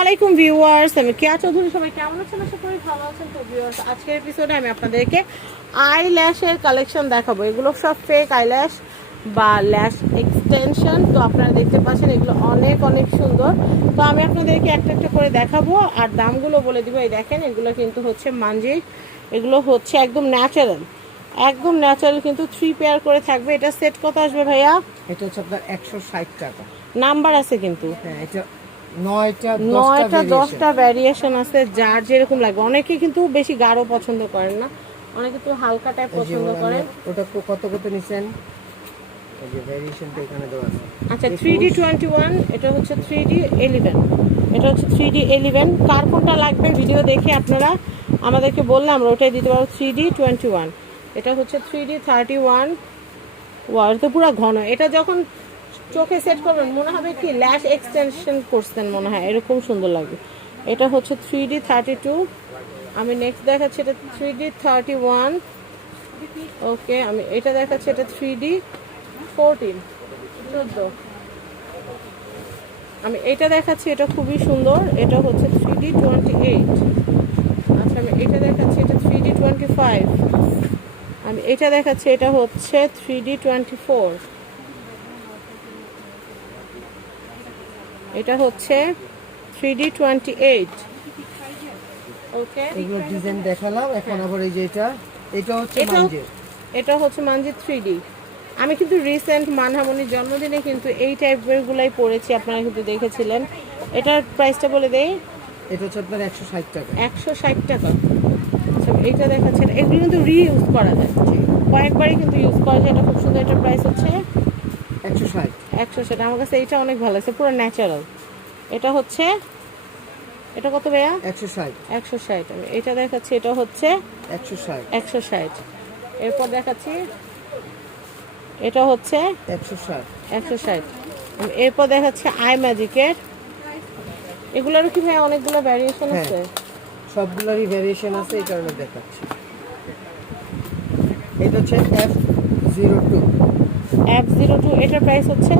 আলাইকুম ভিউয়ার্স আমি কেয়া চৌধুরী সবাই কেমন আছেন? আশা করি ভালো আছেন। তো ভিউয়ার্স আজকের এপিসোডে আমি আপনাদেরকে আই ল্যাশের কালেকশন দেখাবো। এগুলো সব ফেক আই ল্যাশ বা ল্যাশ এক্সটেনশন তো আপনারা দেখতে পাচ্ছেন এগুলো অনেক অনেক সুন্দর। তো আমি আপনাদেরকে একটা একটা করে দেখাবো আর দামগুলো বলে দিব। এই দেখেন এগুলো কিন্তু হচ্ছে মাঞ্জি এগুলো হচ্ছে একদম ন্যাচারাল একদম ন্যাচারাল কিন্তু থ্রি পেয়ার করে থাকবে। এটা সেট কত আসবে ভাইয়া? এটা হচ্ছে আপনার একশো ষাট টাকা। নাম্বার আছে কিন্তু। হ্যাঁ এটা নয়টা দশটা ভ্যারিয়েশন আছে যার যেরকম লাগবে। অনেকে কিন্তু বেশি গাঢ় পছন্দ করেন না। অনেকে তো হালকা টাইপ পছন্দ করেন। ওটা কত কত নিছেন? আচ্ছা থ্রি ডি টোয়েন্টি ওয়ান এটা হচ্ছে থ্রি ডি এলিভেন এটা হচ্ছে থ্রি ডি এলিভেন কার কোনটা লাগবে ভিডিও দেখে আপনারা আমাদেরকে বললে আমরা ওটাই দিতে পারব। থ্রি ডি টোয়েন্টি ওয়ান এটা হচ্ছে থ্রি ডি থার্টি ওয়ান ওয়ার তো পুরো ঘন। এটা যখন চোখে সেট করবেন, মনে হবে কি ল্যাশ এক্সটেনশন করছেন মনে হয়, এরকম সুন্দর লাগবে এটা হচ্ছে থ্রি ডি থার্টি টু আমি নেক্সট দেখাচ্ছি, এটা three D thirty one okay আমি এটা দেখাচ্ছি, এটা থ্রি ডি ফোরটিন আমি এটা দেখাচ্ছি, এটা খুবই সুন্দর, এটা হচ্ছে থ্রি ডি টোয়েন্টি এইট আচ্ছা আমি এটা দেখাচ্ছি, এটা থ্রি ডি টোয়েন্টি ফাইভ আমি এটা দেখাচ্ছি, এটা হচ্ছে থ্রি ডি টোয়েন্টি ফোর এটা হচ্ছে three D twenty eight okay এগুলো ডিজাইন দেখালাম এখন আবার এই যে এটা এটা হচ্ছে মাঞ্জের এটা হচ্ছে মানজি থ্রি ডি আমি কিন্তু রিসেন্ট মানহামনির জন্মদিনে কিন্তু এই টাইপের গুলাই পড়েছি আপনারা কিন্তু দেখেছিলেন। এটার প্রাইসটা বলে দেই। এটা হচ্ছে আপনার একশো ষাট টাকা। একশো ষাট টাকা। আচ্ছা এইটা দেখাচ্ছেন এগুলো কিন্তু রিইউজ করা যায়। কয়েকবারই কিন্তু ইউজ করা যায়। এটা খুব সুন্দর এটার প্রাইস হচ্ছে। একশো ষাট। একশো ষাট আমার কাছে এইটা অনেক ভালো লাগছে পুরো ন্যাচারাল এটা হচ্ছে এটা কত ভাইয়া? একশো ষাট। একশো ষাট আমি এটা দেখাচ্ছি এটা হচ্ছে একশো ষাট। একশো ষাট। এরপর দেখাচ্ছি এটা হচ্ছে একশো ষাট। একশো ষাট। এরপর দেখাচ্ছে আই ম্যাজিকের এগুলোরও কি ভাই অনেকগুলো ভ্যারিয়েশন। আছে? সবগুলোরই ভেরিয়েশন আছে এই কারণে দেখাচ্ছি। এটা হচ্ছে F zero two app zero two এটার প্রাইস হচ্ছে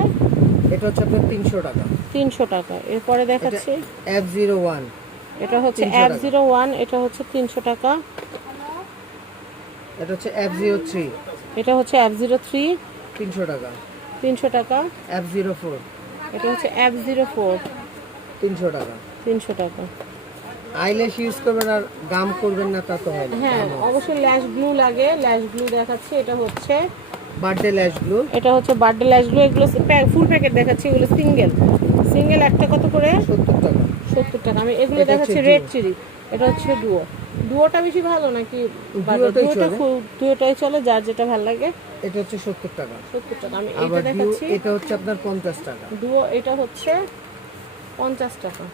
এটা হচ্ছে আপনার তিনশো টাকা। তিনশো টাকা। এরপরে দেখাচ্ছি। F zero one. এটা হচ্ছে 300 অ্যাপ টাকা। জিরো ওয়ান এটা হচ্ছে তিনশো টাকা। এটা হচ্ছে এফ জিরো থ্রি। এটা হচ্ছে অ্যাপ জিরো থ্রি। তিনশো টাকা। তিনশো টাকা। F zero four. এটা হচ্ছে অ্যাপ জিরো ফোর। তিনশো টাকা। তিনশো টাকা। আইল্যাশ ইউজ করবেন আর গাম করবেন না তা তো হয় হ্যাঁ অবশ্যই ল্যাশ গ্লু লাগে। ল্যাশ গ্লু দেখাচ্ছি। এটা হচ্ছে বার্থডে ল্যাশ গ্লু এটা হচ্ছে বার্থডে ল্যাশ গ্লু এগুলো ফুল প্যাকেট দেখাচ্ছি এগুলো সিঙ্গেল। সিঙ্গেল একটা কত করে? সত্তর টাকা। সত্তর টাকা। আমি এগুলো দেখাচ্ছি রেড। চিলি এটা হচ্ছে ডুয়ো। ডুয়োটা বেশি ভালো নাকি ডুয়োটা চলে। ডুয়োটাই চলে যার যেটা ভালো লাগে। এটা হচ্ছে সত্তর টাকা। সত্তর টাকা। আমি ডিউ দেখাচ্ছি। এটা হচ্ছে আপনার পঞ্চাশ টাকা। ডুয়ো এটা হচ্ছে পঞ্চাশ টাকা।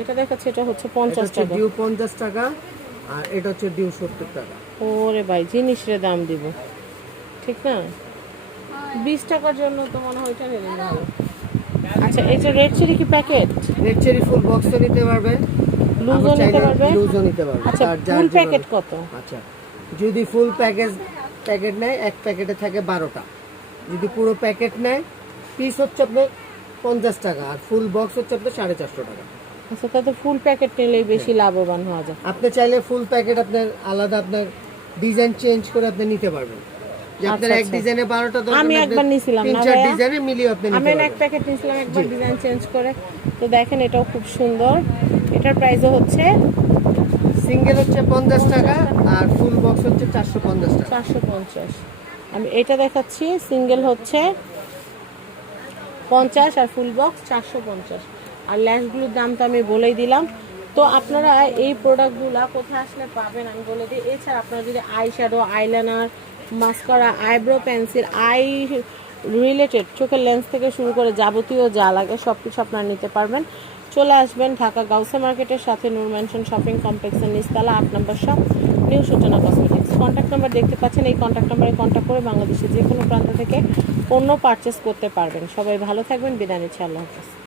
এটা দেখাচ্ছি এটা হচ্ছে এটা পঞ্চাশ টাকা। ডিউ পঞ্চাশ টাকা। আর এটা হচ্ছে ডিউ সত্তর টাকা। ওরে ভাই জিনিসের দাম দিব। ঠিক না? বিশ টাকার জন্য তো মনে হয় এটা নিলে ভালো আচ্ছা এটা রেড চেরি কি প্যাকেট রেড চেরি ফুল বক্সও নিতে পারবেন। লুজও নিতে পারবে লুজও নিতে পারবে আচ্ছা ফুল প্যাকেট কত? আচ্ছা যদি ফুল প্যাকেজ প্যাকেট নেয় এক প্যাকেটে থাকে বারোটা। যদি পুরো প্যাকেট নেয় পিস হচ্ছে আপনার পঞ্চাশ টাকা আর ফুল বক্স হচ্ছে আপনার সাড়ে চারশো টাকা। আচ্ছা তাতে ফুল প্যাকেট নিলেই বেশি লাভবান হওয়া যায়। আপনি চাইলে ফুল প্যাকেট আপনার আলাদা আপনার ডিজাইন চেঞ্জ করে আপনি নিতে পারবেন। আপনার এক আচ্ছা। ডিজাইনে দরকার আমি একবার নিছিলাম না চার ডিজাইনে মিলিয়ে আপনি আমি নিতে না এক প্যাকেট নিয়েছিলাম একবার ডিজাইন চেঞ্জ করে। তো দেখেন এটাও খুব সুন্দর। এটার প্রাইসও হচ্ছে সিঙ্গেল হচ্ছে পঞ্চাশ টাকা আর ফুল বক্স হচ্ছে চারশো পঞ্চাশ টাকা। চারশো পঞ্চাশ। আমি এটা দেখাচ্ছি সিঙ্গেল হচ্ছে পঞ্চাশ আর ফুল বক্স চারশো পঞ্চাশ। আর ল্যাশগুলোর দাম তো আমি বলেই দিলাম। তো আপনারা এই প্রোডাক্টগুলো কোথায় আসলে পাবেন আমি বলে দিই। এছাড়া আপনারা যদি eye shadow eyeliner mascara eyebrow pencil eye related চোখের লেন্স থেকে শুরু করে যাবতীয় যা লাগে সব কিছু আপনারা নিতে পারবেন। চলে আসবেন ঢাকা গাউসা মার্কেটের সাথে নূর ম্যানশন শপিং কমপ্লেক্সের নিচতলা, আট নম্বর shop new Suchana cosmetics contact number দেখতে পাচ্ছেন, এই কন্ট্যাক্ট নাম্বারে কন্ট্যাক্ট করে বাংলাদেশের যে কোনো প্রান্ত থেকে পণ্য পারচেস করতে পারবেন। সবাই ভালো থাকবেন, বিদায় নিচ্ছি, আল্লাহ হাফেজ।